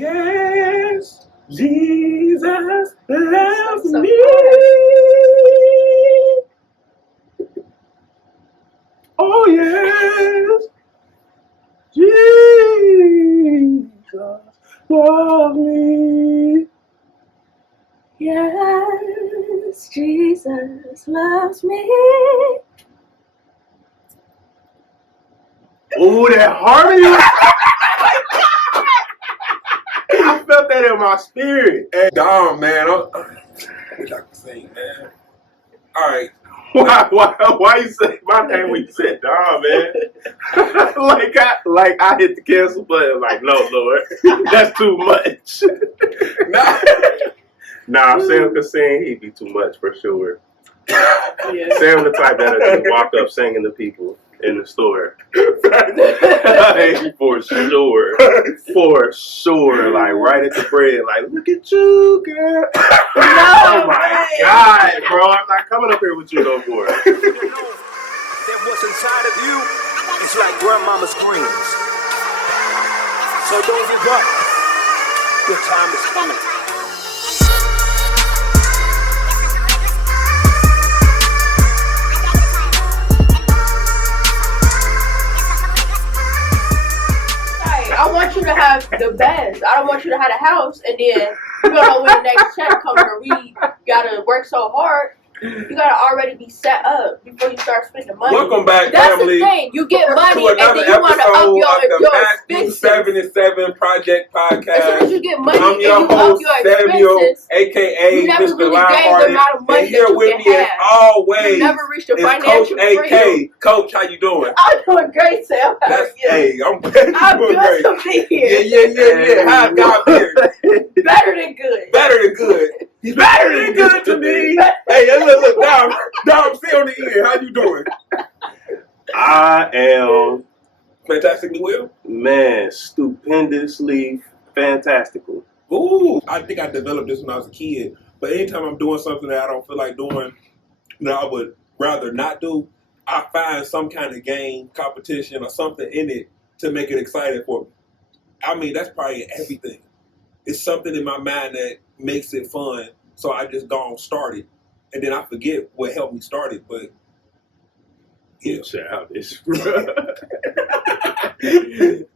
Yes, Jesus loves me. Oh yes, Jesus loves me. Yes, Jesus loves me. Oh, that harmony! I felt that in my spirit. Hey, Dom, man. I wish I could sing, man. All right. Why you say my name when you said Dom, man? like I hit the cancel button. Like, no, Lord, that's too much. Nah, Sam could sing. He'd be too much for sure. Yeah. Sam the type that'll just walk up singing to people in the store. For sure. Like right at the bread. Like, look at you, girl. Oh my God, bro! I'm not coming up here with you no more. That what's inside of you is like grandmama's greens. So don't give up. Your time is coming. I want you to have the best. I don't want you to have a house and then you don't know when the next check comes or we gotta work so hard. You gotta already be set up before you start spending money. Welcome back, That's family. The thing. You get money and then you want to up your expenses. Matt.7 Project Podcast. As soon as you get money I'm and your you host, up your Samuel, expenses, a.k.a. you never Mr. really gain the amount of money and here that you with can me as have. always You never reached the is financial Coach freedom. AK. Coach, how you doing? I'm doing great, Sam. How are you? Hey, I'm glad you're I'm doing good great. to be here. Yeah. How's God here? Better than good. Better than good. He's better than good to me. Hey, look, Dom, stay on the end. How you doing? I am, Fantastically well. man, stupendously fantastical. Ooh, I think I developed this when I was a kid. But anytime I'm doing something that I don't feel like doing, that I would rather not do, I find some kind of game, competition, or something in it to make it exciting for me. I mean, that's probably everything. It's something in my mind that makes it fun, so I just go and start it. And then I forget what helped me start it, but yeah. Childish. This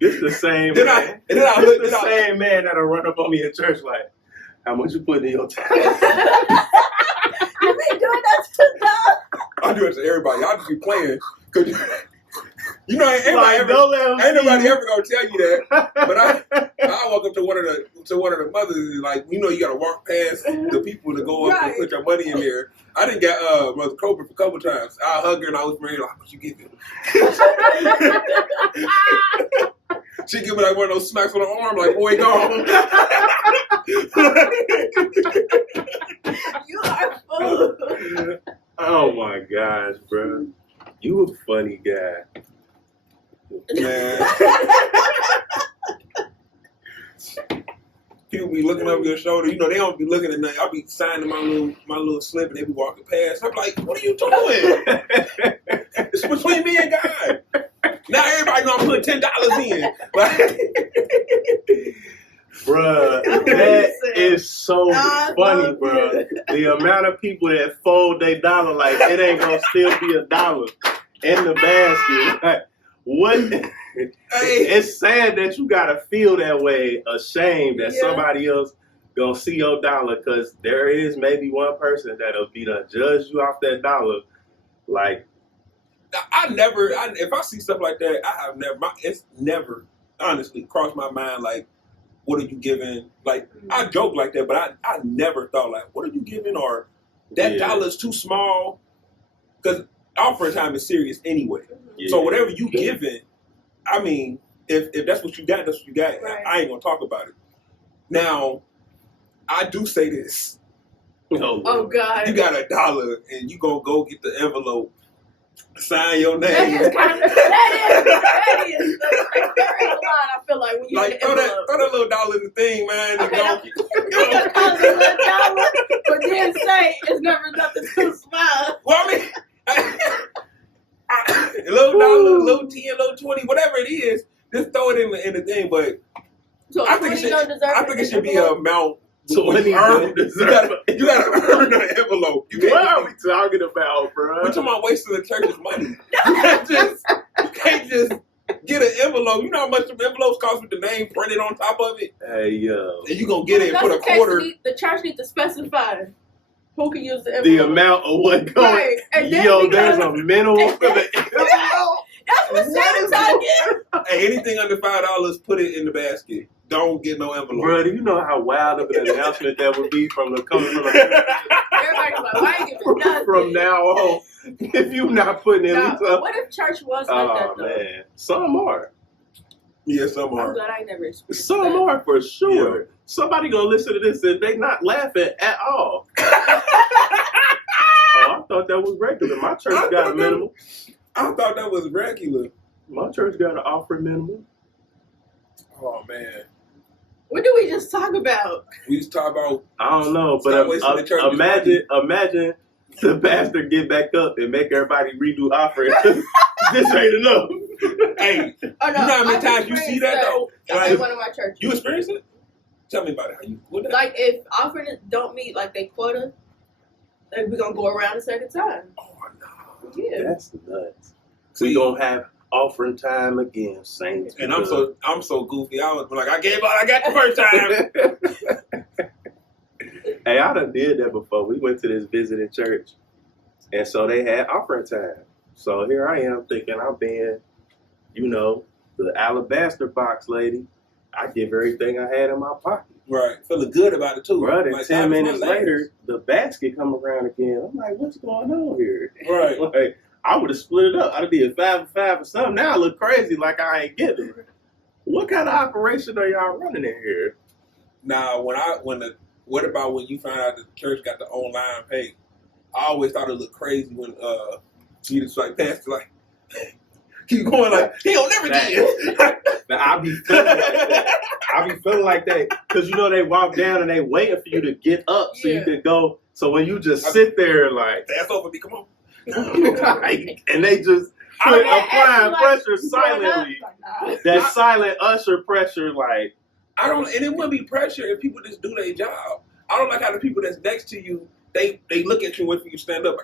the same man. This the same man that'll run up on me at church like, how much you putting in your time? You been doing that to Dom? I do it to everybody. Y'all just be playing. Cause you know, ain't nobody ever gonna tell you that. But I walk up to one of the mothers and like, you know, you gotta walk past the people to go up and put your money in there. I didn't get Mother Cobra a couple times. I hug her and I was like, how much you give me? She give me like one of those smacks on the arm, like, boy, gone. You are fool. Oh my gosh, bro. You a funny guy. Man. People be looking over your shoulder. You know, they don't be looking at nothing. I'll be signing my little slip and they be walking past. I'm like, what are you doing? It's between me and God. Now everybody know I'm putting $10 in. Bruh, that is so funny, bruh. The amount of people that fold their dollar like it ain't gonna still be $1 in the basket. Like, what? It's sad that you gotta feel that way, ashamed that somebody else gonna see your dollar, because there is maybe one person that'll be done judge you off that dollar. Like, if I see stuff like that, it's never honestly crossed my mind like, what are you giving? Like, I joke like that, but I never thought like, what are you giving? Or that dollar's too small. Because offering time is serious anyway. Yeah. So whatever you giving, I mean, if that's what you got, that's what you got. Right. I ain't gonna talk about it. Now, I do say this. Oh God. You got $1 and you gonna go get the envelope, sign your name. That is that is the line. I feel like when you like throw that little dollar in the thing, man. Okay, you gotta call it $1, but then say it's never nothing too small. Well, I mean, a little $1, a little $10, a little $20, whatever it is, just throw it in the thing. But So I think it should be an amount. So when you gotta earn the envelope. What are we talking about, bro? We're talking about wasting the church's money. You can't just get an envelope. You know how much the envelopes cost with the name printed on top of it? Hey, yo. And you gonna get it and put a quarter. The church needs to specify who can use the envelope. The amount of what goes. Right. And then Yo, there's a minimum for the envelope. That's what Santa's talking. Hey, anything under $5, put it in the basket. Don't get no envelope. Bro, do you know how wild of an announcement that would be coming from Everybody's like, why you giving nothing? From now on, if you not putting in Now, what if church was like that, though? Man. Some are. Yeah, some I'm are. glad I never experienced Some that. are for sure. Yeah. Somebody gonna listen to this and they not laughing at all. Oh, I thought that was regular. My church got a minimum. I thought that was regular. My church got an offering minimum. Oh, man. What did we just talk about? We just talk about... I don't know, Stop but wasting the church's money. imagine the pastor get back up and make everybody redo offering. This ain't enough. Hey, Oh, no, you know how many I've times you see that, though? At Like, one of my churches. you experienced it? Tell me about it. Like, if offering don't meet, like, they quota, then we're going to go around a second time. Oh, no. Yeah. That's nuts. We gonna have offering time again, saints. And I'm so goofy. I was like, I gave all I got the first time. Hey, I done did that before. We went to this visiting church, and so they had offering time. So here I am thinking I'm being, the alabaster box lady. I give everything I had in my pocket. Right. Feeling good about it, too. Bro, then Like, 10 minutes that was my later, the basket come around again. I'm like, what's going on here? Right. Like, I would have split it up. I'd have did 5 and 5 or something. Now I look crazy like I ain't getting it. What kind of operation are y'all running in here? Now, what about when you found out that the church got the online pay? I always thought it looked crazy when you just like pastor like keep going like he don't never get it. Now, I be feeling like that because they walk down and they waiting for you to get up so you can go. So when you just sit there like That's over me. Come on. and they just applying pressure silently. That silent usher pressure, like and it wouldn't be pressure if people just do their job. I don't like how the people that's next to you, they look at you when you stand up.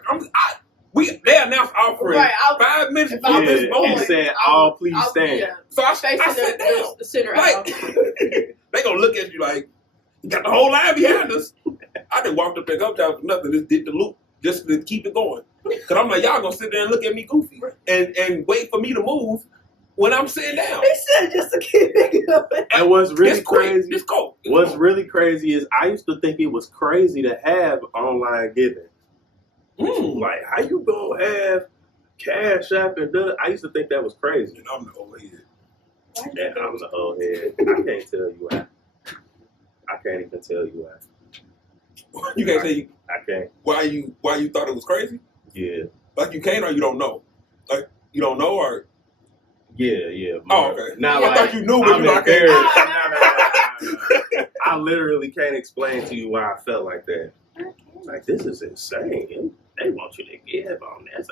They announced offering 5 minutes before this moment. He said, "All please stand." Yeah. So I Facing sat down. the center Like, out. they gonna look at you like you got the whole line behind us. I just walked up there, up for nothing. Just did the loop just to keep it going. Cause I'm like, y'all gonna sit there and look at me goofy and wait for me to move when I'm sitting down. They said just to keep it going. And what's really crazy, It's cold. what's really crazy is I used to think it was crazy to have online giving. Like, how you gonna have Cash App and I used to think that was crazy. And I'm the old head. Yeah, I'm the old head. I can't tell you why. I can't even tell you why. You can't say I can't. why you thought it was crazy? Yeah. Like you can't or you don't know? Like you don't know or Yeah. Oh, okay. Not I like thought you knew, but I'm you like embarrassed. No. I literally can't explain to you why I felt like that. Like, this is insane. They want you to give on that.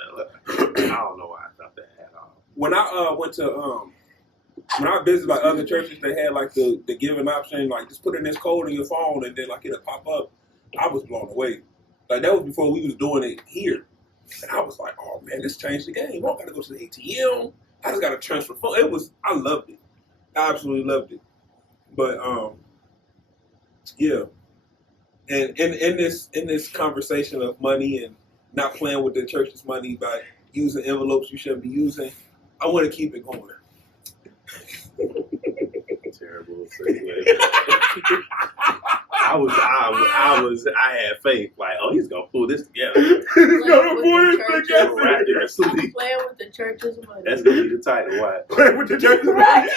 I don't know why I felt that at all. When I went to when I visited like other churches, they had like the giving option, like just put in this code in your phone and then like it'll pop up. I was blown away. Like that was before we was doing it here, and I was like, oh man, this changed the game. I don't gotta go to the ATM. I just gotta transfer funds. I loved it. I absolutely loved it. But yeah. And in this conversation of money and not playing with the church's money by using envelopes you shouldn't be using, I want to keep it going. Terrible. I had faith. Like, oh, he's gonna pull this together. He's gonna pull this together. Miraculously. Playing with the church's money. That's gonna be the title. What? Playing with the church's money.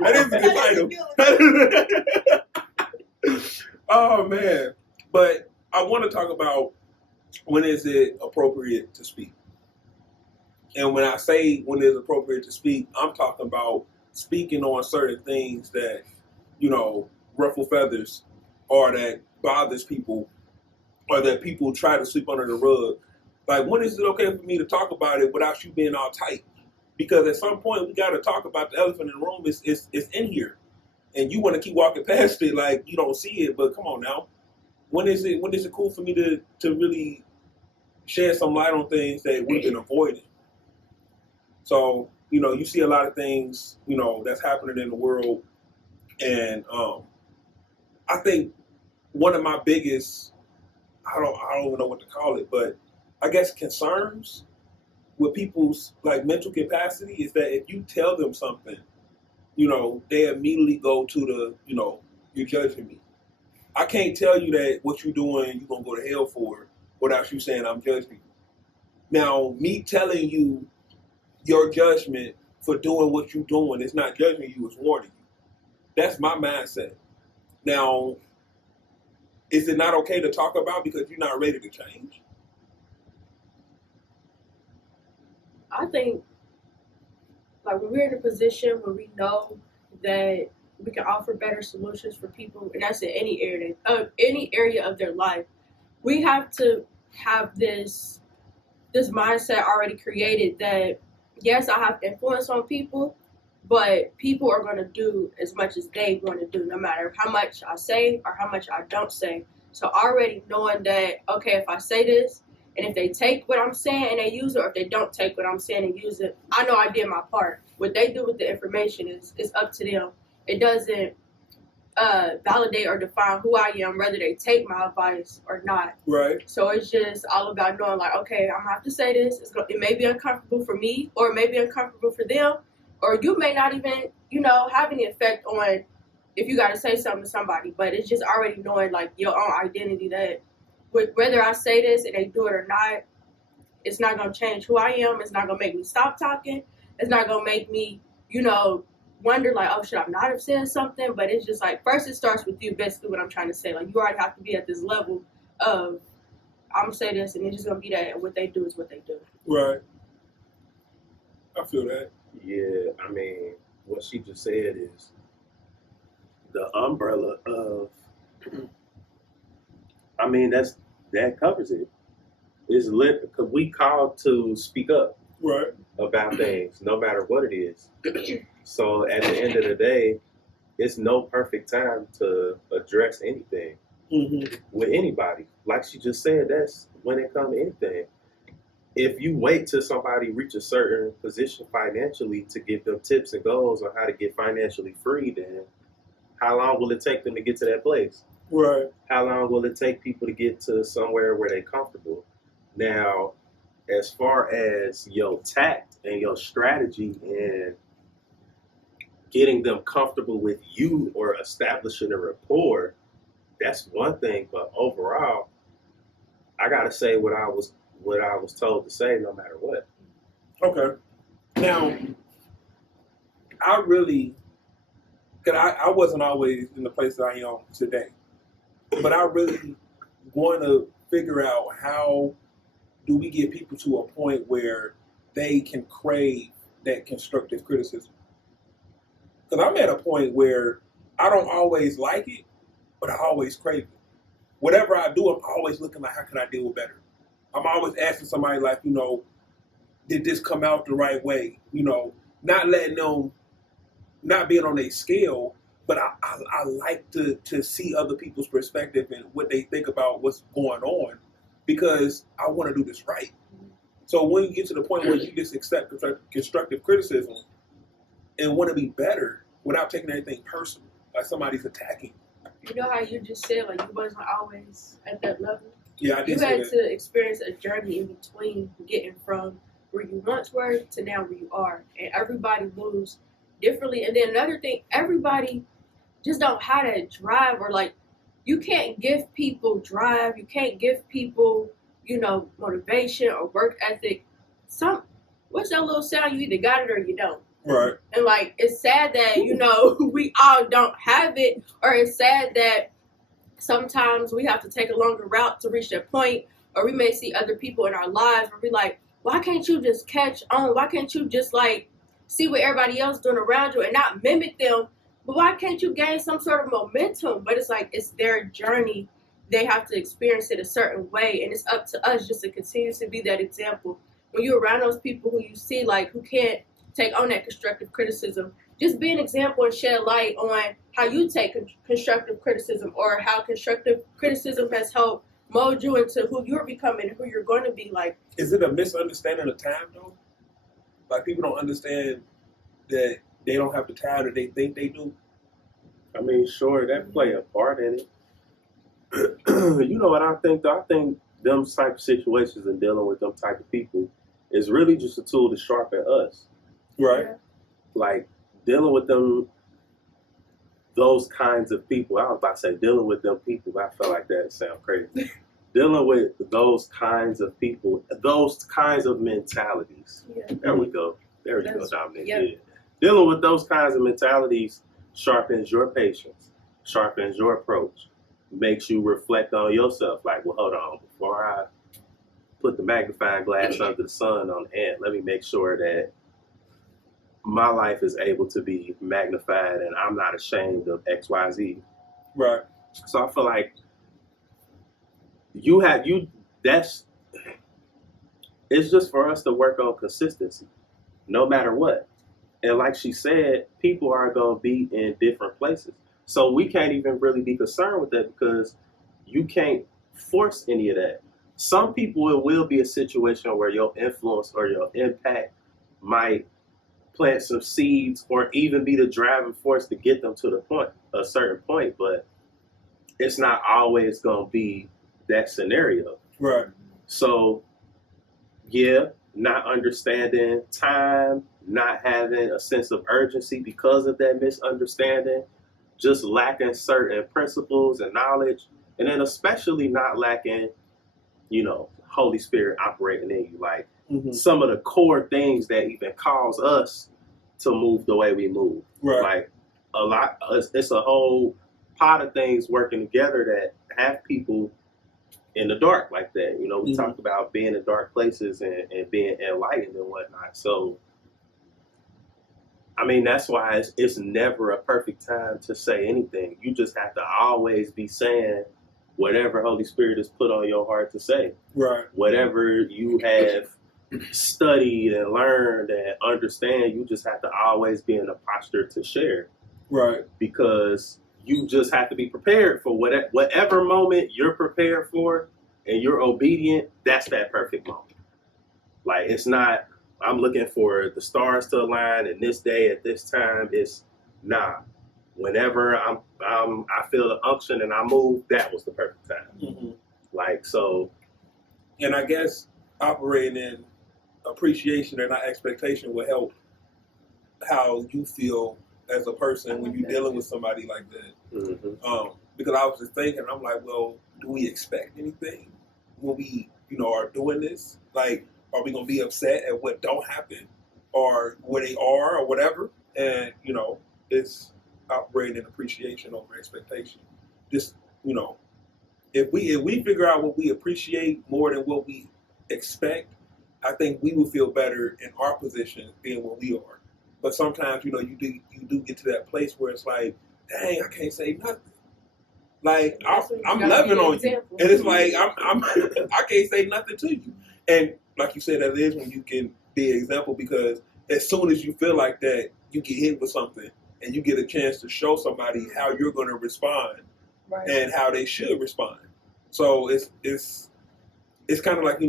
That is a good title. Oh man. But I want to talk about when is it appropriate to speak. And when I say when it's appropriate to speak, I'm talking about speaking on certain things that, ruffle feathers or that bothers people or that people try to sweep under the rug. Like, when is it okay for me to talk about it without you being all tight? Because at some point we got to talk about the elephant in the room. It's in here. and you want to keep walking past it like you don't see it. But come on now, when is it cool for me to really shed some light on things that we've been avoiding? So, you see a lot of things, that's happening in the world. And I think one of my biggest, I don't even know what to call it, but I guess concerns with people's like mental capacity is that if you tell them something, they immediately go to the, you're judging me. I can't tell you that what you're doing, you're going to go to hell for without you saying I'm judging you. Now, me telling you your judgment for doing what you're doing is not judging you, it's warning you. That's my mindset. Now, is it not okay to talk about because you're not ready to change? I think, like, when we're in a position where we know that we can offer better solutions for people, and that's in any area of their life, we have to have this mindset already created that, yes, I have influence on people, but people are going to do as much as they want to do, no matter how much I say or how much I don't say. So already knowing that, okay, if I say this, and if they take what I'm saying and they use it, or if they don't take what I'm saying and use it, I know I did my part. What they do with the information is up to them. It doesn't validate or define who I am, whether they take my advice or not. Right. So it's just all about knowing, like, okay, I'm gonna have to say this. It may be uncomfortable for me, or it may be uncomfortable for them, or you may not even, have any effect on if you got to say something to somebody. But it's just already knowing, like, your own identity that whether I say this and they do it or not, it's not gonna change who I am. It's not gonna make me stop talking. It's not gonna make me, wonder, like, oh, should I not have said something? But it's just like, first it starts with you, basically what I'm trying to say. Like, you already have to be at this level of, I'm going to say this, and it's just going to be that, and what they do is what they do. Right. I feel that. Yeah, I mean, what she just said is the umbrella of, I mean, that covers it. It's lit, because we called to speak up. Right. About things, no matter what it is. So at the end of the day, it's no perfect time to address anything with anybody. Like she just said, that's when it comes to anything. If you wait till somebody reach a certain position financially to give them tips and goals on how to get financially free, then how long will it take them to get to that place? Right. How long will it take people to get to somewhere where they're comfortable? Now, as far as your tact and your strategy and getting them comfortable with you or establishing a rapport, that's one thing. But overall, I gotta say what I was told to say, no matter what. Okay. Now, I really, cause I wasn't always in the place that I am today, but I really want to figure out how do we get people to a point where they can crave that constructive criticism? Because I'm at a point where I don't always like it, but I always crave it. Whatever I do, I'm always looking like, how can I do it better? I'm always asking somebody, like, did this come out the right way? Not letting them, not being on a scale, but I like to see other people's perspective and what they think about what's going on, because I want to do this right. So when you get to the point where you just accept constructive criticism and want to be better without taking anything personal, like somebody's attacking. You know how you just said, like, you wasn't always at that level? Yeah, I did. You had to experience a journey in between getting from where you once were to now where you are. And everybody moves differently. And then another thing, everybody just don't have that drive, or, like, you can't give people drive. You can't give people, motivation or work ethic. What's that little sound? You either got it or you don't. Right. And, like, it's sad that, we all don't have it, or it's sad that sometimes we have to take a longer route to reach that point, or we may see other people in our lives where we're like, why can't you just catch on? Why can't you just, like, see what everybody else doing around you and not mimic them? But why can't you gain some sort of momentum? But it's like, it's their journey. They have to experience it a certain way, and it's up to us just to continue to be that example. When you're around those people who you see, like, who can't take on that constructive criticism, just be an example and shed light on how you take constructive criticism, or how constructive criticism has helped mold you into who you're becoming and who you're going to be. Like, is it a misunderstanding of time though? Like, people don't understand that they don't have the time that they think they do. I mean, sure, that play a part in it. You know what I think, though? I think them type of situations and dealing with them type of people is really just a tool to sharpen us. Right. Like, dealing with them, those kinds of people. I was about to say dealing with them people. I felt like that sound crazy. Dealing with those kinds of people, those kinds of mentalities. Yeah. There we go. There you go, Dominic. Yep. Yeah. Dealing with those kinds of mentalities sharpens your patience, sharpens your approach, makes you reflect on yourself. Like, well, hold on, before I put the magnifying glass under the sun on the ant, let me make sure that my life is able to be magnified and I'm not ashamed of XYZ. Right. So I feel like it's just for us to work on consistency, no matter what. And like she said, people are going to be in different places. So we can't even really be concerned with that because you can't force any of that. Some people, it will be a situation where your influence or your impact might plant some seeds or even be the driving force to get them to a certain point. But it's not always going to be that scenario. Right. So, yeah, not understanding time, not having a sense of urgency because of that misunderstanding, just lacking certain principles and knowledge, and then especially not lacking, Holy Spirit operating in you. Like, some of the core things that even cause us to move the way we move. Right. Like, it's a whole pot of things working together that have people in the dark like that. We talked about being in dark places and being enlightened and whatnot. So, I mean, that's why it's never a perfect time to say anything. You just have to always be saying whatever Holy Spirit has put on your heart to say. Right. Whatever you have studied and learned and understand, you just have to always be in a posture to share. Right. Because you just have to be prepared for whatever moment you're prepared for and you're obedient, that's that perfect moment. Like, it's not, I'm looking for the stars to align and this day at this time. It's whenever I feel the unction and I move, that was the perfect time. Like, so. And I guess operating in appreciation and not expectation will help how you feel as a person when you're dealing with somebody like that. Because I was just thinking, I'm like, well, do we expect anything when we, are doing this? Like, are we going to be upset at what don't happen or where they are or whatever? And, it's operating in appreciation over expectation. Just, if we figure out what we appreciate more than what we expect, I think we will feel better in our position being where we are. But sometimes, you do get to that place where it's like, dang, I can't say nothing. Like, I'm loving on you, and it's like I can't say nothing to you. And like you said, that is when you can be an example, because as soon as you feel like that, you get hit with something, and you get a chance to show somebody how you're going to respond, right, and how they should respond. So it's kind of like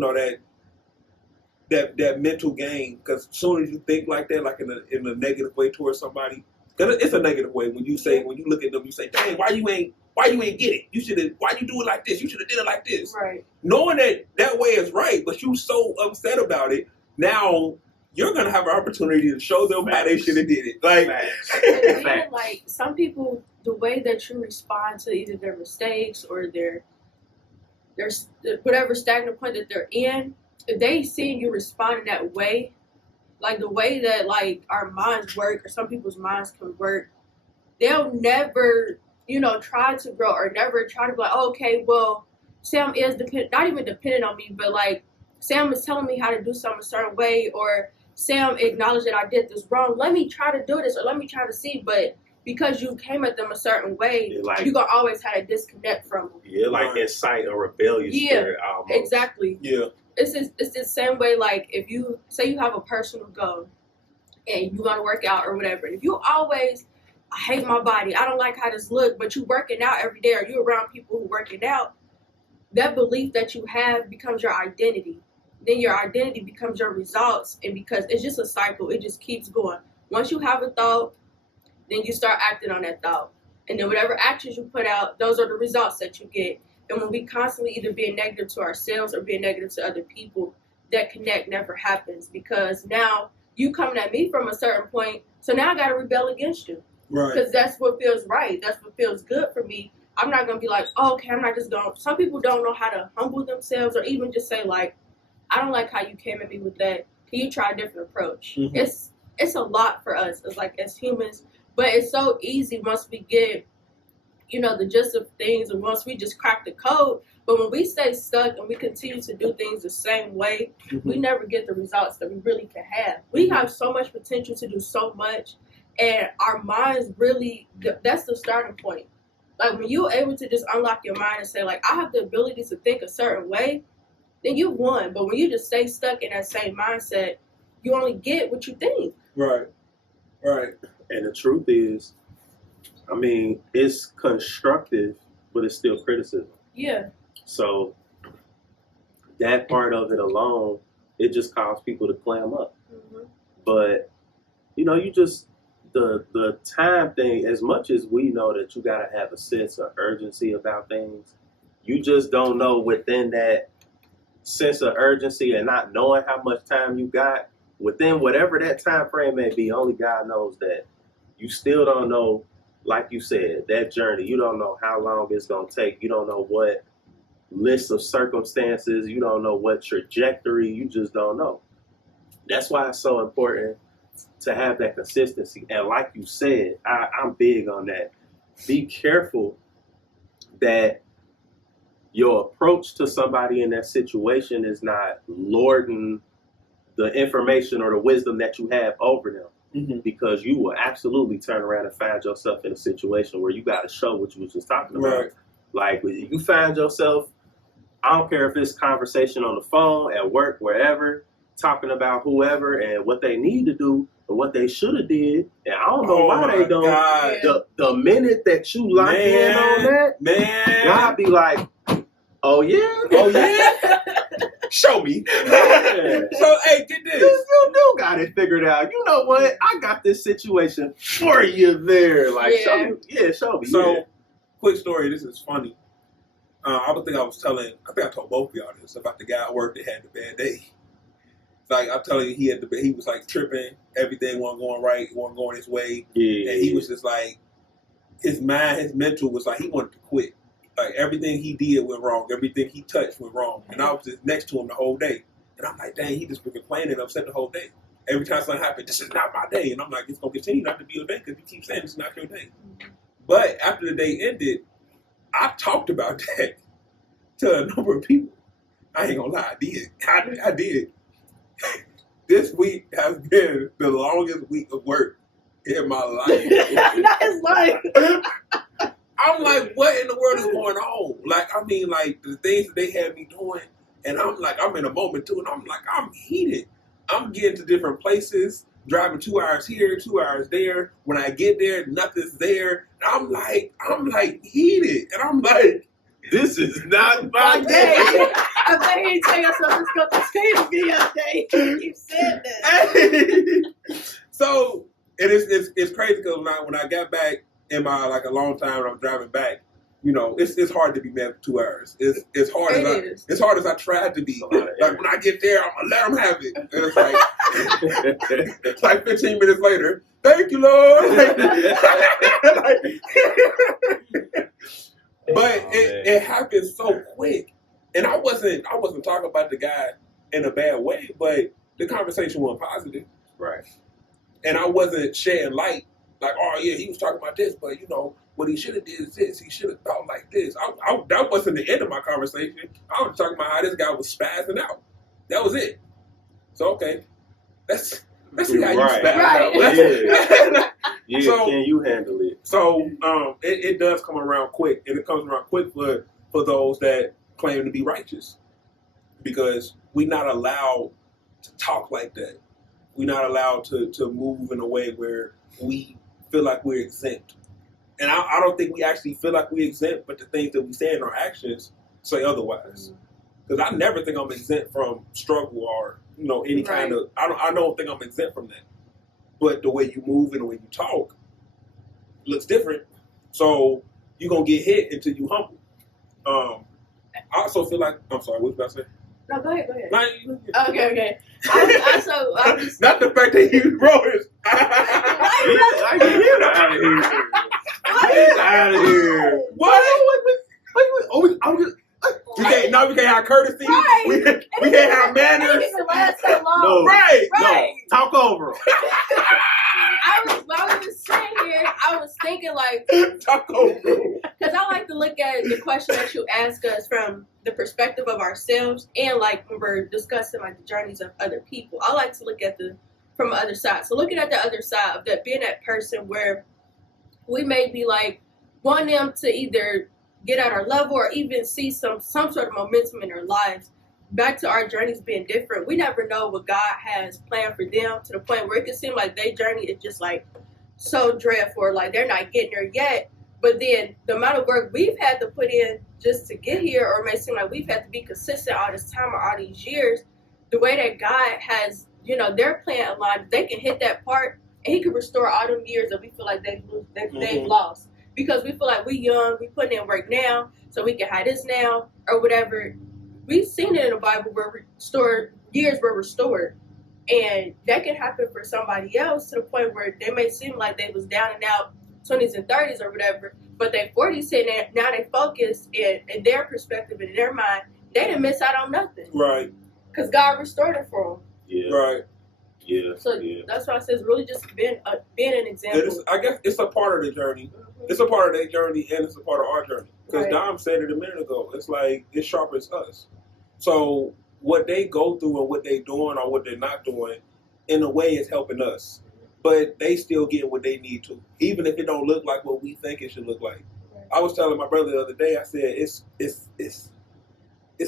that mental game, because as soon as you think like that, like in a negative way towards somebody, because it's a negative way when you look at them, you say, dang, why you ain't get it? Why you do it like this? You should have did it like this. Right. Knowing that way is right, but you so upset about it, now you're going to have an opportunity to show them how they should have did it. Like, and then, like, some people, the way that you respond to either their mistakes or their whatever stagnant point that they're in, if they see you respond in that way, like the way that, like, our minds work, or some people's minds can work, they'll never, try to grow, or never try to be like, oh, okay, well, Sam is not even dependent on me, but, like, Sam is telling me how to do something a certain way, or Sam acknowledged that I did this wrong. Let me try to do this, or let me try to see. But because you came at them a certain way, you're going to always have a disconnect from them. Yeah, like incite a rebellious spirit almost. Exactly. Yeah. It's the same way, like, if you say you have a personal goal, and you want to work out or whatever. And if you always, I hate my body, I don't like how this look, but you working out every day, or you around people who working out, that belief that you have becomes your identity. Then your identity becomes your results, and because it's just a cycle, it just keeps going. Once you have a thought, then you start acting on that thought. And then whatever actions you put out, those are the results that you get. And when we constantly either being negative to ourselves or being negative to other people, that connect never happens, because now you coming at me from a certain point, so now I got to rebel against you. Right. Because that's what feels right. That's what feels good for me. I'm not going to be like, oh, okay, I'm not just going to. Some people don't know how to humble themselves, or even just say, like, I don't like how you came at me with that. Can you try a different approach? Mm-hmm. It's a lot for us as humans, but it's so easy once we get, the gist of things, and once we just crack the code. But when we stay stuck and we continue to do things the same way, we never get the results that we really can have. We have so much potential to do so much, and our minds really, that's the starting point. Like, when you're able to just unlock your mind and say, like, I have the ability to think a certain way, then you won. But when you just stay stuck in that same mindset, you only get what you think. Right. And the truth is, I mean, it's constructive, but it's still criticism. Yeah. So that part of it alone, it just caused people to clam up. Mm-hmm. But, you just, the time thing, as much as we know that you got to have a sense of urgency about things, you just don't know within that sense of urgency and not knowing how much time you got, within whatever that time frame may be, only God knows that. You still don't know, like you said, that journey. You don't know how long it's going to take. You don't know what list of circumstances. You don't know what trajectory. You just don't know. That's why it's so important to have that consistency. And like you said, I'm big on that. Be careful that your approach to somebody in that situation is not lording the information or the wisdom that you have over them. Mm-hmm. Because you will absolutely turn around and find yourself in a situation where you got to show what you was just talking about. Right. Like, you find yourself, I don't care if it's conversation on the phone, at work, wherever, talking about whoever and what they need to do or what they should have did, and I don't know why they don't. God. The minute that you lock in on that, God be like, oh yeah. Show me. Yeah. So, hey, get this. You do got it figured out. You know what? I got this situation for you there. Like, show me. So, quick story. This is funny. I think I told both of y'all this about the guy at work that had the bad day. Like, I'm telling you, he was like tripping. Everything wasn't going right. It wasn't going his way. Yeah. And he was just like, his mental was like, he wanted to quit. Like, everything he did went wrong. Everything he touched went wrong. And I was just next to him the whole day. And I'm like, dang, he just been complaining and upset the whole day. Every time something happened, this is not my day. And I'm like, it's going to continue not to be your day because you keep saying it's not your day. But after the day ended, I talked about that to a number of people. I ain't going to lie, I did. I did. This week has been the longest week of work in my life. Not his life. I'm like, what in the world is going on? Like, I mean, like, the things that they had me doing, and I'm like, I'm in a moment too, and I'm like, I'm heated. I'm getting to different places, driving 2 hours here, 2 hours there. When I get there, nothing's there. I'm like heated. And I'm like, this is not my day. I bet he didn't tell you something that's going to be your day. You said that. So, and it's crazy because when I got back, in my a long time when I'm driving back, it's hard to be mad for 2 hours. It's hard as I tried to be. Like, when I get there, I'm gonna let them have it. And it's like it's like 15 minutes later. Thank you, Lord. But it happened so quick, and I wasn't talking about the guy in a bad way, but the conversation was positive, right? And I wasn't shedding light. Like, oh yeah, he was talking about this, but what he should have did is this. He should have thought like this. That wasn't the end of my conversation. I was talking about how this guy was spazzing out. That was it. So okay, let's see how you spaz out. Yeah, so, can you handle it? So it does come around quick, and it comes around quick for those that claim to be righteous, because we're not allowed to talk like that. We're not allowed to move in a way where we feel like we're exempt. And I don't think we actually feel like we're exempt, but the things that we say in our actions say otherwise. Because I never think I'm exempt from struggle or any kind of. I don't think I'm exempt from that. But the way you move and the way you talk looks different. So you're gonna get hit until you humble. I also feel like I'm sorry. What was you about to say? No, go ahead. Okay. I was Not the fact that you wrote it. Get out of here. What? We can't have courtesy. Right. We can't have manners. It didn't last that long. No. Right. No, talk over him. While we was sitting here, I was thinking like, Talk over. because I like to look at the question that you ask us from the perspective of ourselves, and like when we're discussing like the journeys of other people, I like to look at from the other side. So looking at the other side of that, being that person where we may be like want them to either get at our level or even see some sort of momentum in their lives. Back to our journeys being different, we never know what God has planned for them, to the point where it can seem like their journey is just like so dreadful, like they're not getting there yet. But then the amount of work we've had to put in just to get here, or it may seem like we've had to be consistent all this time or all these years, the way that God has, their plan aligned, they can hit that part and He can restore all them years that we feel like they've lost. Because we feel like we young, we putting in work now, so we can have this now or whatever. We've seen it in the Bible where years were restored. And that can happen for somebody else, to the point where they may seem like they was down and out 20s and 30s or whatever, but they 40s sitting there, now they focus in their perspective and in their mind, they didn't miss out on nothing. Right. Because God restored it for them. Yeah. Right. Yeah. So that's why I says really just being an example. I guess it's a part of the journey. It's a part of their journey, and it's a part of our journey. Because Dom said it a minute ago. It's like it sharpens us. So what they go through and what they're doing or what they're not doing, in a way, is helping us. But they still get what they need to, even if it don't look like what we think it should look like. Right. I was telling my brother the other day. I said it's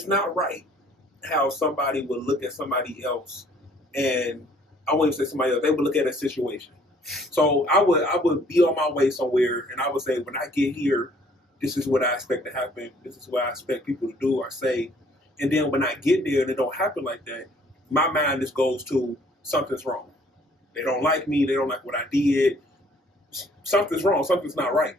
not right how somebody would look at somebody else, and I wouldn't say somebody else. They would look at a situation. So I would be on my way somewhere, and I would say, when I get here, this is what I expect to happen. This is what I expect people to do or say. And then when I get there and it don't happen like that, my mind just goes to something's wrong. They don't like me. They don't like what I did. Something's wrong. Something's not right.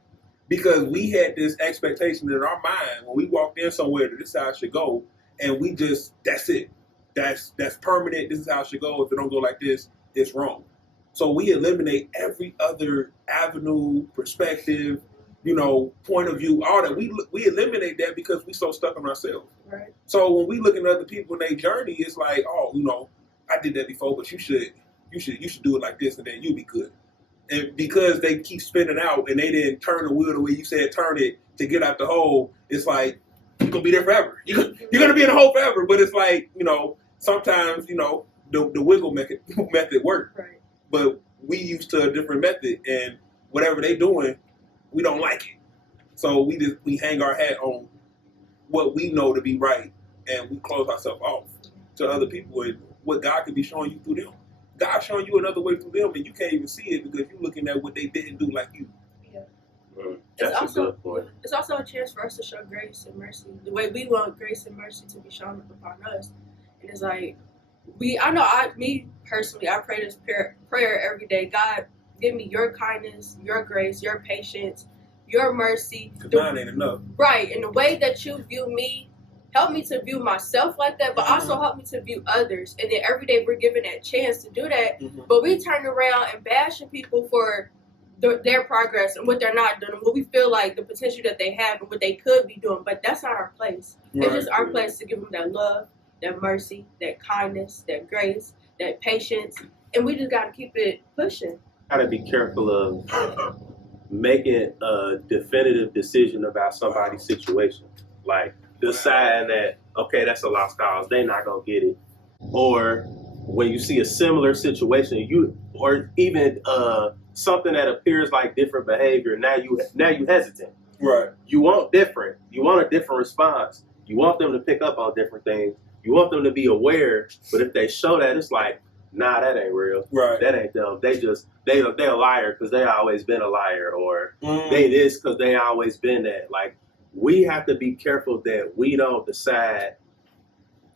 Because we had this expectation in our mind when we walked in somewhere that this is how it should go, and we just, that's it. That's permanent. This is how it should go. If it don't go like this, it's wrong. So we eliminate every other avenue, perspective, point of view, all that. We eliminate that because we so stuck on ourselves. Right. So when we look at other people in their journey, it's like, oh, I did that before, but you should do it like this, and then you'll be good. And because they keep spinning out and they didn't turn the wheel the way you said turn it to get out the hole, it's like you're gonna be there forever. You're gonna be in the hole forever. But it's like, sometimes the wiggle method works. Right. But we used to a different method, and whatever they doing, we don't like it. So we hang our hat on what we know to be right, and we close ourselves off to other people and what God could be showing you through them. God's showing you another way through them, and you can't even see it because you're looking at what they didn't do like you. Yeah. That's a good point. It's also a chance for us to show grace and mercy the way we want grace and mercy to be shown upon us. And it's like, me personally, I pray this prayer every day. God, give me your kindness, your grace, your patience, your mercy. Because mine ain't enough. Right. And the way that you view me, help me to view myself like that, but also help me to view others. And then every day we're given that chance to do that. Mm-hmm. But we turn around and bashing people for their progress and what they're not doing, and what we feel like the potential that they have and what they could be doing. But that's not our place. Right. It's just our place to give them that love, that mercy, that kindness, that grace, that patience. And we just got to keep it pushing. Got to be careful of making a definitive decision about somebody's situation. Like, deciding that, okay, that's a lost cause, they're not going to get it. Or when you see a similar situation, or even something that appears like different behavior, now you hesitant. Right. You want different. You want a different response. You want them to pick up on different things. You want them to be aware, but if they show that, it's like, nah, that ain't real. Right. That ain't them. They a liar because they always been a liar, or Mm. they this because they always been that. Like, we have to be careful that we don't decide,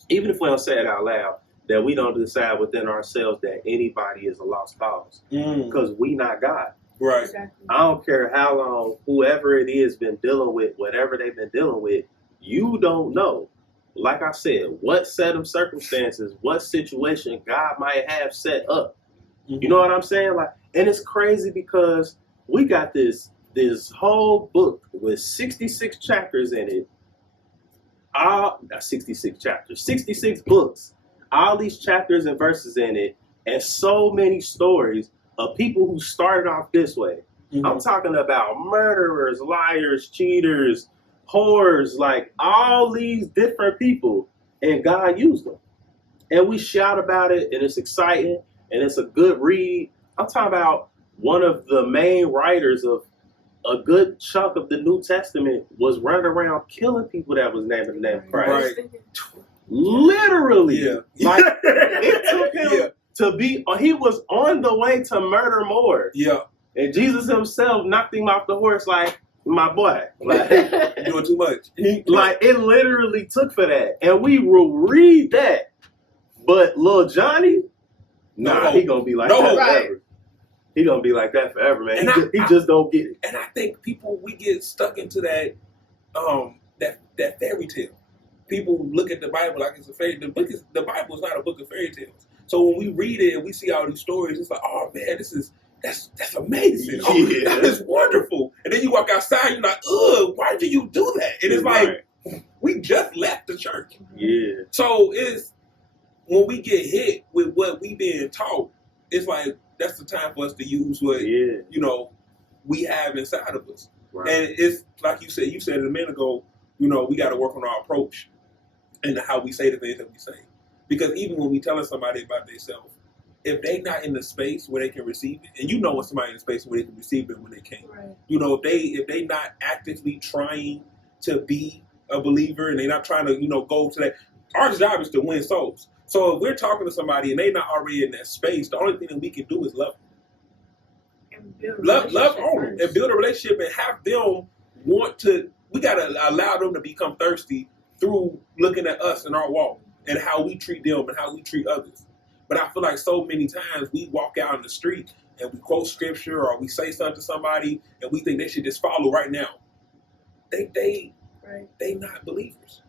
even if we don't say it out loud, that we don't decide within ourselves that anybody is a lost cause, because we not God. Right. Exactly. I don't care how long whoever it is been dealing with whatever they've been dealing with. You don't know. Like I said, what set of circumstances, what situation God might have set up. You know what I'm saying? Like, and it's crazy because we got this whole book with 66 chapters in it. Not 66 chapters, 66 books. All these chapters and verses in it, and so many stories of people who started off this way. I'm talking about murderers, liars, cheaters, whores, like all these different people, and God used them. And we shout about it, and it's exciting, and it's a good read. I'm talking about one of the main writers of a good chunk of the New Testament was running around killing people that was naming the name of Christ. Right. Literally. Yeah. Like, it took him to be, he was on the way to murder more. Yeah. And Jesus himself knocked him off the horse like, my boy. Like, You're doing too much. like, it literally took for that. And we will read that. But Lil Johnny, nah, he gonna be like that forever. Right. He gonna be like that forever, man. And He just don't get it. And I think people, we get stuck into that that fairy tale. People look at the Bible like it's a fairy. The Bible is not a book of fairy tales. So when we read it and we see all these stories, it's like, oh man, that's amazing. Oh, Yeah. that is wonderful. And then you walk outside, you're like, ugh, why did you do that? And it's like, we just left the church. Yeah. So it's when we get hit with what we being taught, it's like that's the time for us to use what we have inside of us. Right. And it's like you said it a minute ago, we got to work on our approach and how we say the things that we say. Because even when we telling somebody about themselves, if they not in the space where they can receive it, and when somebody in the space where they can receive it when they can't, Right. If they not actively trying to be a believer and they not trying to go to that, our job is to win souls. So if we're talking to somebody and they not already in that space, the only thing that we can do is love them. Love on them and build a relationship and have them want to. We gotta allow them to become thirsty through looking at us and our walk and how we treat them and how we treat others. But I feel like so many times we walk out in the street and we quote scripture or we say something to somebody and we think they should just follow right now. They not believers.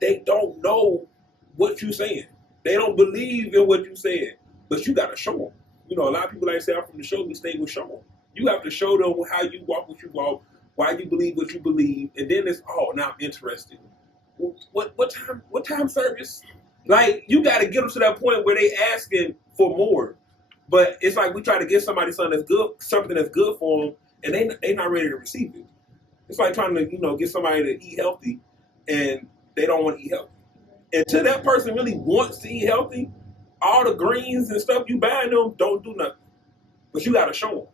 They don't know what you're saying. They don't believe in what you're saying. But you gotta show them. A lot of people like say, I'm from the show me, stay with show them. You have to show them how you walk what you walk, why you believe what you believe, and then it's now I'm interested. What time service? Like, you got to get them to that point where they asking for more. But it's like we try to give somebody something that's good for them, and they not ready to receive it. It's like trying to get somebody to eat healthy, and they don't want to eat healthy. Until that person really wants to eat healthy, all the greens and stuff you buying them don't do nothing. But you got to show them.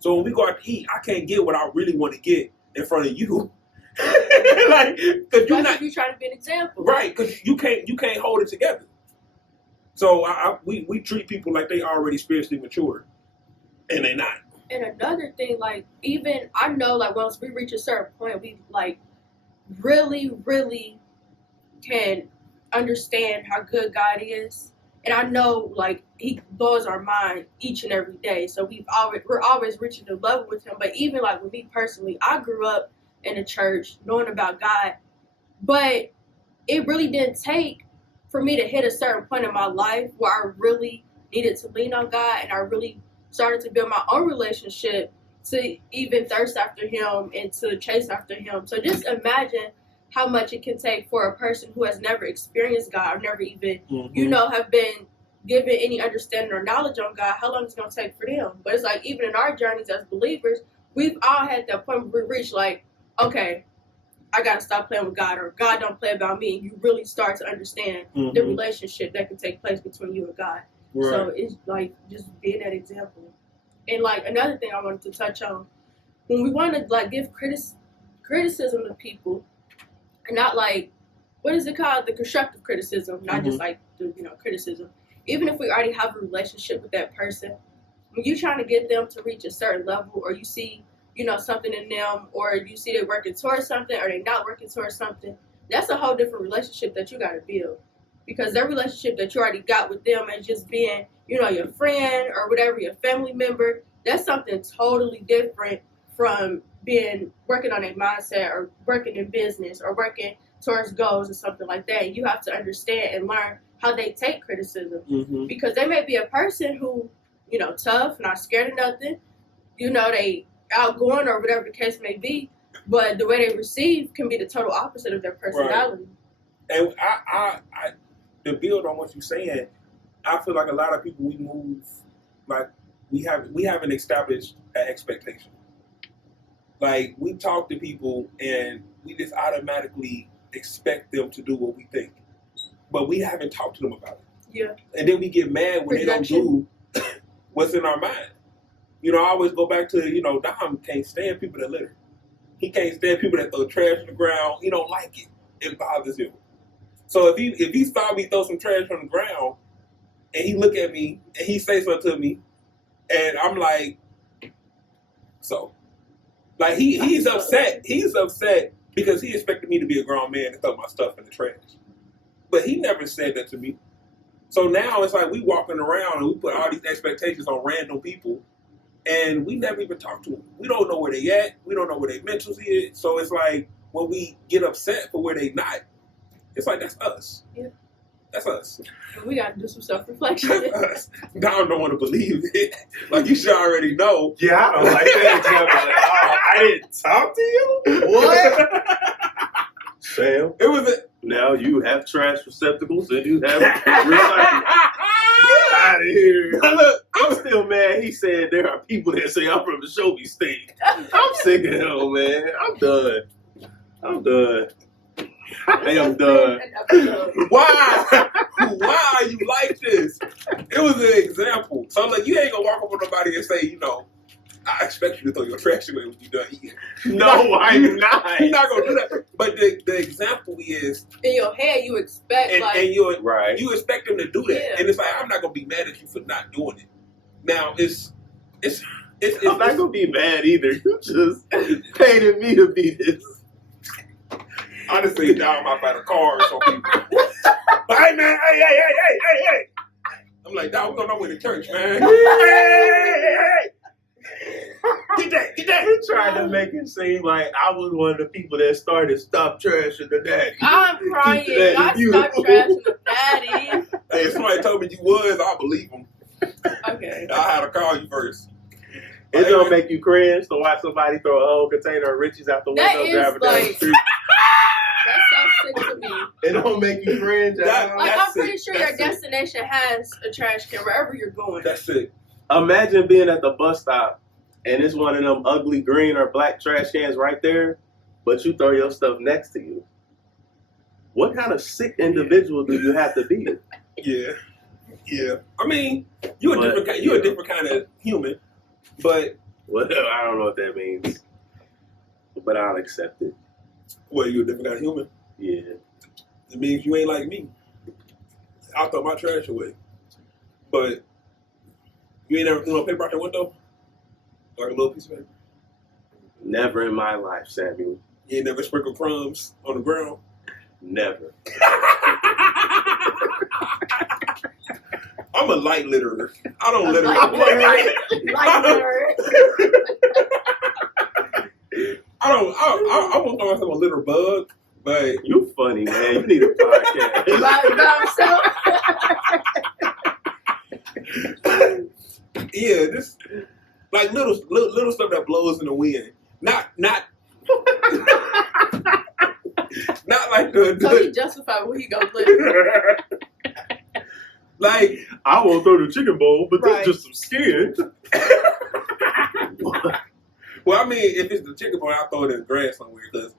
So when we go out to eat, I can't get what I really want to get in front of you. Like, because you're trying to be an example, right? Because you can't hold it together. So we treat people like they already spiritually mature, and they not. And another thing, like, even I know, like, once we reach a certain point, we like really, really can understand how good God is. And I know, like, He blows our mind each and every day. So we're always reaching the level with Him. But even, like, with me personally, I grew up in the church knowing about God. But it really didn't take for me to hit a certain point in my life where I really needed to lean on God. And I really started to build my own relationship to even thirst after Him and to chase after Him. So just imagine how much it can take for a person who has never experienced God or never even, have been given any understanding or knowledge on God, how long it's going to take for them. But it's like, even in our journeys as believers, we've all had that point where we reach, like, okay, I got to stop playing with God, or God don't play about me. And you really start to understand the relationship that can take place between you and God. Right. So it's like just being that example. And like another thing I wanted to touch on, when we want to like give criticism to people, and not like, what is it called? The constructive criticism, not just like the criticism. even if we already have a relationship with that person, when you're trying to get them to reach a certain level, or you see, something in them, or you see they're working towards something, or they're not working towards something, that's a whole different relationship that you got to build. Because that relationship that you already got with them as just being, your friend or whatever, your family member, that's something totally different from working on a mindset or working in business or working towards goals or something like that. You have to understand and learn how they take criticism. Mm-hmm. Because they may be a person who, tough, not scared of nothing, they outgoing or whatever the case may be, but the way they receive can be the total opposite of their personality. Right. And I to build on what you're saying, I feel like a lot of people, we move like we haven't established an expectation. Like, we talk to people and we just automatically expect them to do what we think, but we haven't talked to them about it. Yeah. And then we get mad when they don't do what's in our mind. I always go back to, Dom can't stand people that litter. He can't stand people that throw trash on the ground. He don't like it. It bothers him. So if he saw me throw some trash on the ground and he look at me and he say something to me and I'm like, so. Like, he's upset. He's upset because he expected me to be a grown man and throw my stuff in the trash. But he never said that to me. So now it's like we walking around and we put all these expectations on random people and we never even talk to them. We don't know where they at. We don't know where their mentals is. So it's like when we get upset for where they not, it's like, that's us. Yeah. That's us. We got to do some self-reflection. That's us. Dom don't want to believe it. Like, you should already know. Yeah, I don't like that example at all. I didn't talk to you? What? Sam, It was now you have trash receptacles and you have recycling. Get out of here. Look, I'm still mad. He said there are people that say I'm from the Shelby State. I'm sick of him, man. I'm done. I am done. Why? Why are you like this? It was an example. So, like, you ain't gonna walk up on nobody and say, I expect you to throw your trash away when you're done eating. No, I'm not. You're not gonna do that. But the example is, in your head, you expect and you expect them to do that, Yeah. and it's like, I'm not gonna be mad at you for not doing it. Now it's I'm not gonna be mad either. You just painted me to be this. honestly, down my by the car or something. Hey man, hey. I'm like, dog, we're going nowhere to church, man. Hey. Get that. You tried to make it seem like I was one of the people that started Stop Trashing the Daddy. I'm crying. Keep that I in you. stopped trashing the daddy. Hey, if somebody told me you was, I believe them. Okay. I had to call you first. It's gonna make you cringe to watch somebody throw a whole container of Richie's out the window, That is driving down the like- street. That's so sick to me. It don't make you cringe at all. Like, That's I'm pretty it. sure That's your destination has a trash can wherever you're going. That's it. Imagine being at the bus stop and it's one of them ugly green or black trash cans right there, but you throw your stuff next to you. What kind of sick individual do you have to be? Yeah. I mean, you're a different kind of human, but Well, I don't know what that means, but I'll accept it. well, you're a different kind of human. Yeah. It means you ain't like me. I'll throw my trash away, but you ain't never threw no paper out the window, like a little piece of paper. Never in my life, Samuel. You ain't never sprinkled crumbs on the ground. Never. I'm a light litterer. I don't litter. Light litterer. I won't call myself a litter bug, but You funny, man. You need a podcast. yeah, this like little stuff that blows in the wind. Not not like So he justified where he goes live. like I won't throw the chicken bowl, but Right. there's just some skin. well, I mean, if it's the chicken bowl, I'll throw it in the grass somewhere because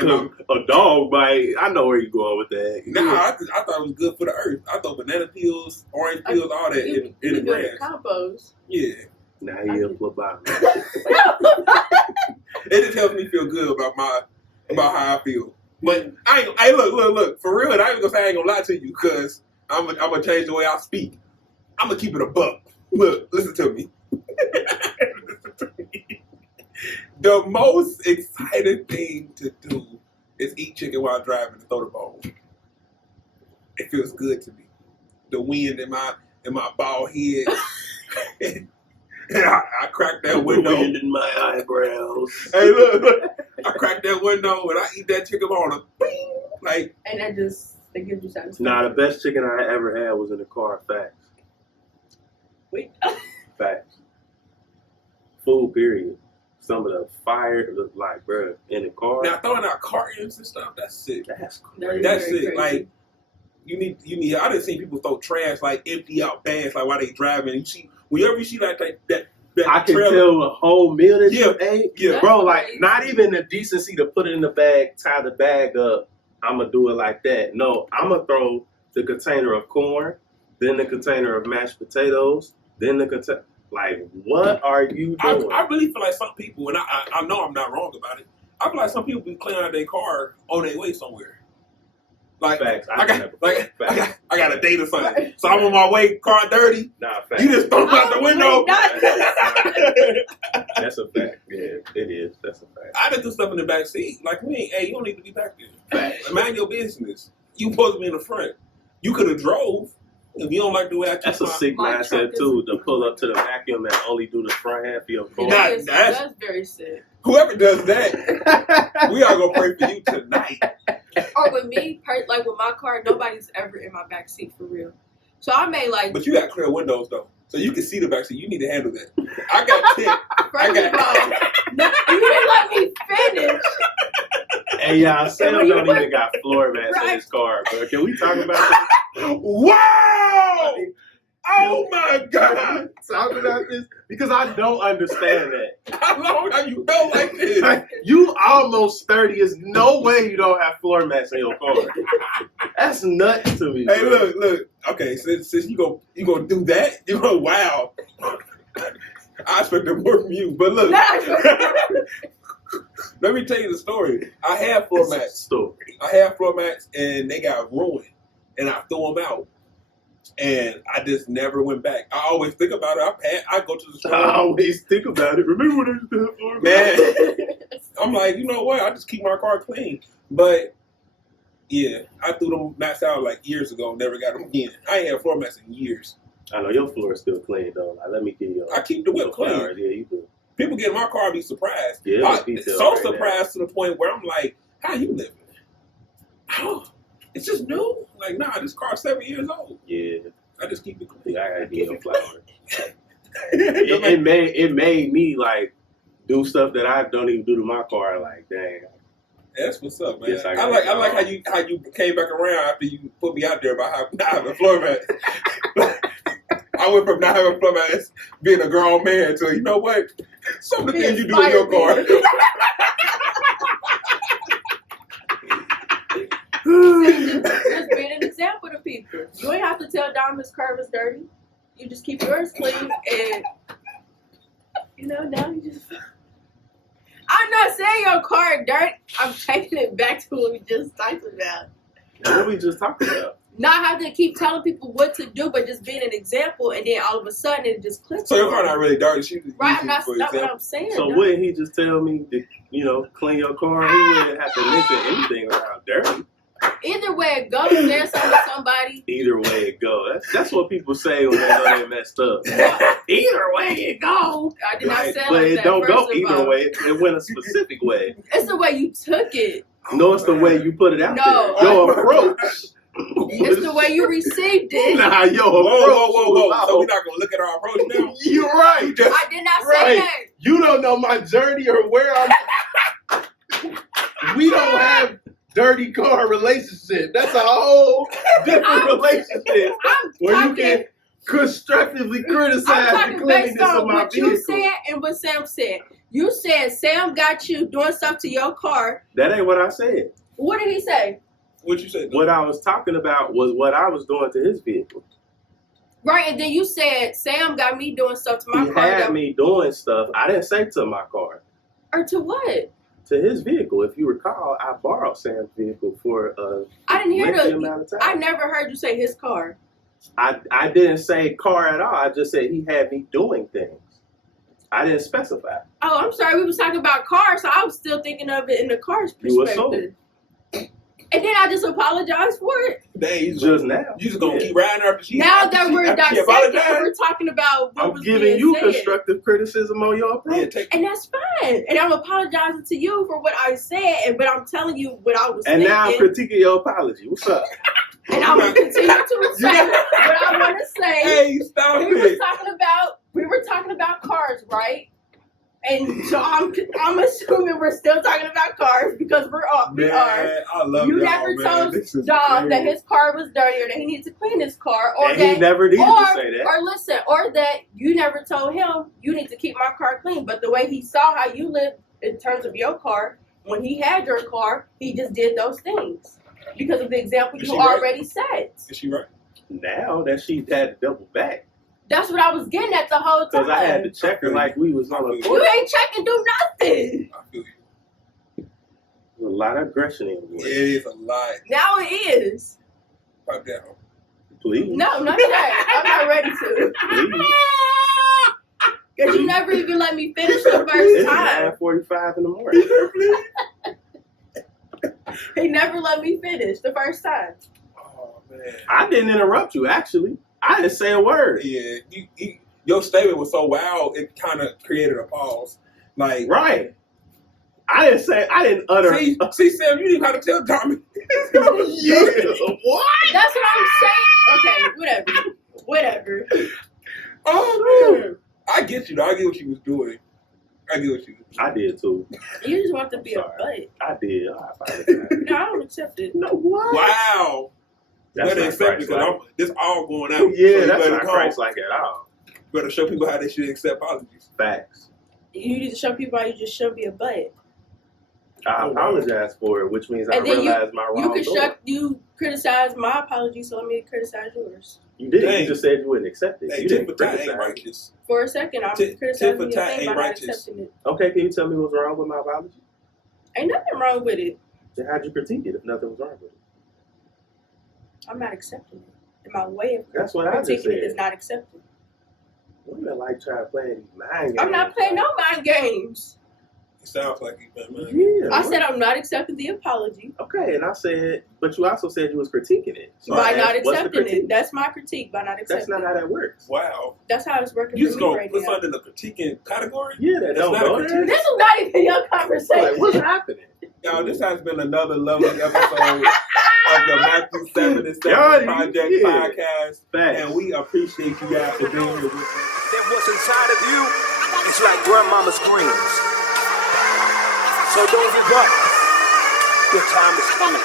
A dog bite. I know where you're going with that. I thought it was good for the earth. I thought banana peels, orange peels, all that in the grass. Compost. Yeah. Now he a phlebotomy. It just helps me feel good about how I feel. But I look for real. I ain't gonna say I ain't gonna lie to you because I'm gonna change the way I speak. I'm gonna keep it a buck. Look, listen to me. The most exciting thing to do is eat chicken while driving and throw the bone. It feels good to me. The wind in my bald head. And I crack that window. The wind in my eyebrows. Hey, look. I crack that window and I eat that chicken bone. Bing, like, and that gives you satisfaction. Nah, the best chicken I ever had was in the car. Facts. Wait. Facts. Food, period. Some of the fire, like, bro, in the car. now throwing out cartons and stuff, that's sick. That's That That's is very it. crazy. Like, you need. I done seen people throw trash, like, empty out bags, like, while they driving. You see, whenever you see that I can trailer, tell a whole meal that you Yeah. ate. Yeah. Bro, like, Crazy. not even the decency to put it in the bag, tie the bag up. I'm going to do it like that. No, I'm going to throw the container of corn, then the container of mashed potatoes, then the container. Like, what are you doing? I really feel like some people, and I know I'm not wrong about it, I feel like some people be cleaning out their car on their way somewhere. Like, Facts. I got Facts. a date or something. So I'm on my way, car dirty. Nah, facts. You just throw it out the window. That's a fact. Yeah, it is. That's a fact. I just do stuff in the back seat. Like, hey, you don't need to be back there. Facts. Mind your business. You supposed to be in the front. You could have drove. If you don't like the way I keep That's a sick my mindset truck is- too. To pull up to the vacuum and only do the front half of your car. Nah, That's very sick. Whoever does that, we are gonna pray for you tonight. Or with me, like with my car, nobody's ever in my back seat for real. So I may like. But you got clear windows though, so you can see the back seat. You need to handle that. I got tip. First of all, no, you didn't let me finish. Hey, y'all, Sam when you don't put- even got floor mats in Right. his car, bro. Can we talk about that? Wow! Oh my God! Talk about this? Because I don't understand that. How long have you felt like this? Like, you almost 30. There's no way you don't have floor mats in your car. That's nuts to me. Hey, bro. look. Okay, since you gonna do that, you go wow. I expected more from you, but look. Let me tell you the story. I had floor It's a mats. story. I had floor mats, and they got ruined, and I threw them out. And I just never went back. I always think about it. I go to the store. I always think about it. Remember when I used to have floor mats? Man, I'm like, you know what? I just keep my car clean. But yeah, I threw them mats out like years ago. Never got them again. I ain't had floor mats in years. I know your floor is still clean though. Like, let me give you. I keep the whip clean. flowers. Yeah, you do. People get in my car and be surprised. Yeah, I, detail so right surprised to the point where I'm like, how you living? Oh, it's just new? Like, nah, this car's 7 years old. Yeah, I just keep it clean. I gotta give you flowers. it made me like do stuff that I don't even do to my car. Like, dang. That's what's up, man. Yes, I I got like it. how you came back around after you put me out there about not having a floor mat. I went from not having a floor mat being a grown man to, you know what? Some of the things you do in your car. Just being an example to people. You ain't have to tell Dom his curve is dirty. You just keep yours clean and now you just. I'm not saying your car dirt. I'm taking it back to what we just talked about. What we just talked about? Not have to keep telling people what to do, but just being an example, and then all of a sudden it just clicks. So your car not really dirty. She just Right, use it that's for not what example. I'm saying. So no. wouldn't he just tell me to, clean your car? He wouldn't have to mention anything around dirty. Either way it goes, there's somebody. Either way it go. That's what people say when they know they messed up. Either way it go. I did not say it But like it that. don't First go of either all. way. It went a specific way. It's the way you took it. No, it's the way you put it out No. there. Your approach. It's the way you received it. Nah, your approach. Whoa. So we're not going to look at our approach now? You're right. I did not say Right. that. You don't know my journey or where I'm. We don't have dirty car relationship. That's a whole different relationship I'm where you talking, can constructively I'm criticize the talking cleanliness based on of my what vehicle. you said and what Sam said. You said Sam got you doing stuff to your car. That ain't what I said. What did he say? What you said? What I was talking about was what I was doing to his vehicle. Right, and then you said Sam got me doing stuff to my He car. had me doing stuff. I didn't say to my car. Or to what? to his vehicle. If you recall, I borrowed Sam's vehicle for a I didn't hear lengthy amount of time. I never heard you say his car. I didn't say car at all. I just said he had me doing things. I didn't specify. Oh, I'm sorry. We was talking about cars, so I was still thinking of it in the car's You perspective. And then I just apologized for it. Dang, you Just now. You just gonna keep riding her after she. Now that we're after she dissecting, apologized? we're talking about what I'm was giving being you said. constructive criticism on your Yeah, approach. take And that's fine. And I'm apologizing to you for what I said, but I'm telling you what I was And thinking. now I'm critiquing your apology. What's up? And I'm going to continue to say what I want to say. Hey, stop we it. were talking about cars, right? And so I'm assuming we're still talking about cars because we are. Man, I love You y'all, never man. told This is Dom that great. his car was dirty or that he needed to clean his car, or And that he never needed to say that. Or listen, or that you never told him you need to keep my car clean. But the way he saw how you live in terms of your car, when he had your car, he just did those things because of the example Is you she right? already set. Is she right? Now that she had to double back. That's what I was getting at the whole time. Because I had to check her like we was on a You court. ain't checking, do nothing. I feel you. There's a lot of aggression in the It word. is a lie. Now it is. Pipe down. Please. No, not that. I'm not ready to. Please. Because you never even let me finish the first It's time. 9:45 in the morning. He never let me finish the first time. Oh man. I didn't interrupt you, actually. I didn't say a word. Yeah, your statement was so wild, it kind of created a pause. Like, Right. I didn't utter. see, Sam, you didn't have to tell Tommy. Yeah. What? That's what I'm saying. Okay, whatever. Oh man, I get you though. I get what she was doing. I get what she was doing. I did too. You just want to be a Sorry. butt. I did. I apologize. No, I don't accept it. No, what? Wow. That's Better not accept it Christ-like. because this all going out. Yeah, So you that's better not come. Christ-like at all. Better show people how they should accept apologies. Facts. You need to show people how you just shouldn't be a butt. I apologize for it, which means I And then realized my wrong. You criticize my apology, so let me criticize yours. You did. Dang. You just said you wouldn't accept it. Hey, You tit didn't for tat ain't criticize it. righteous. For a second, I'm Tit criticizing for your tat thing ain't by not righteous. accepting it. Okay, can you tell me what's wrong with my apology? Ain't nothing wrong with it. Then how'd you critique it if nothing was wrong with it? I'm not accepting it. And my way of That's what I just critiquing it is said. not accepted. Women like trying to play these mind games. I'm not playing no mind games. It sounds like you been man. Yeah. I said I'm not accepting the apology Okay, and I said, but you also said you was critiquing it. So by I not asked, what's the accepting critique? it. That's my critique by not That's accepting not it. how that works. Wow. That's how it's working You for just me gonna right put now. something in the critiquing category? Yeah, that That's don't not a go critique. there. This is not even your conversation. Like, what's happening? Y'all, this has been another lovely episode of the Matt.7 and 7 Y'all, Project yeah. Podcast. Facts. And we appreciate you guys for being here with us. Then what's inside of you is like grandmama's greens. So don't give up. Your time is coming.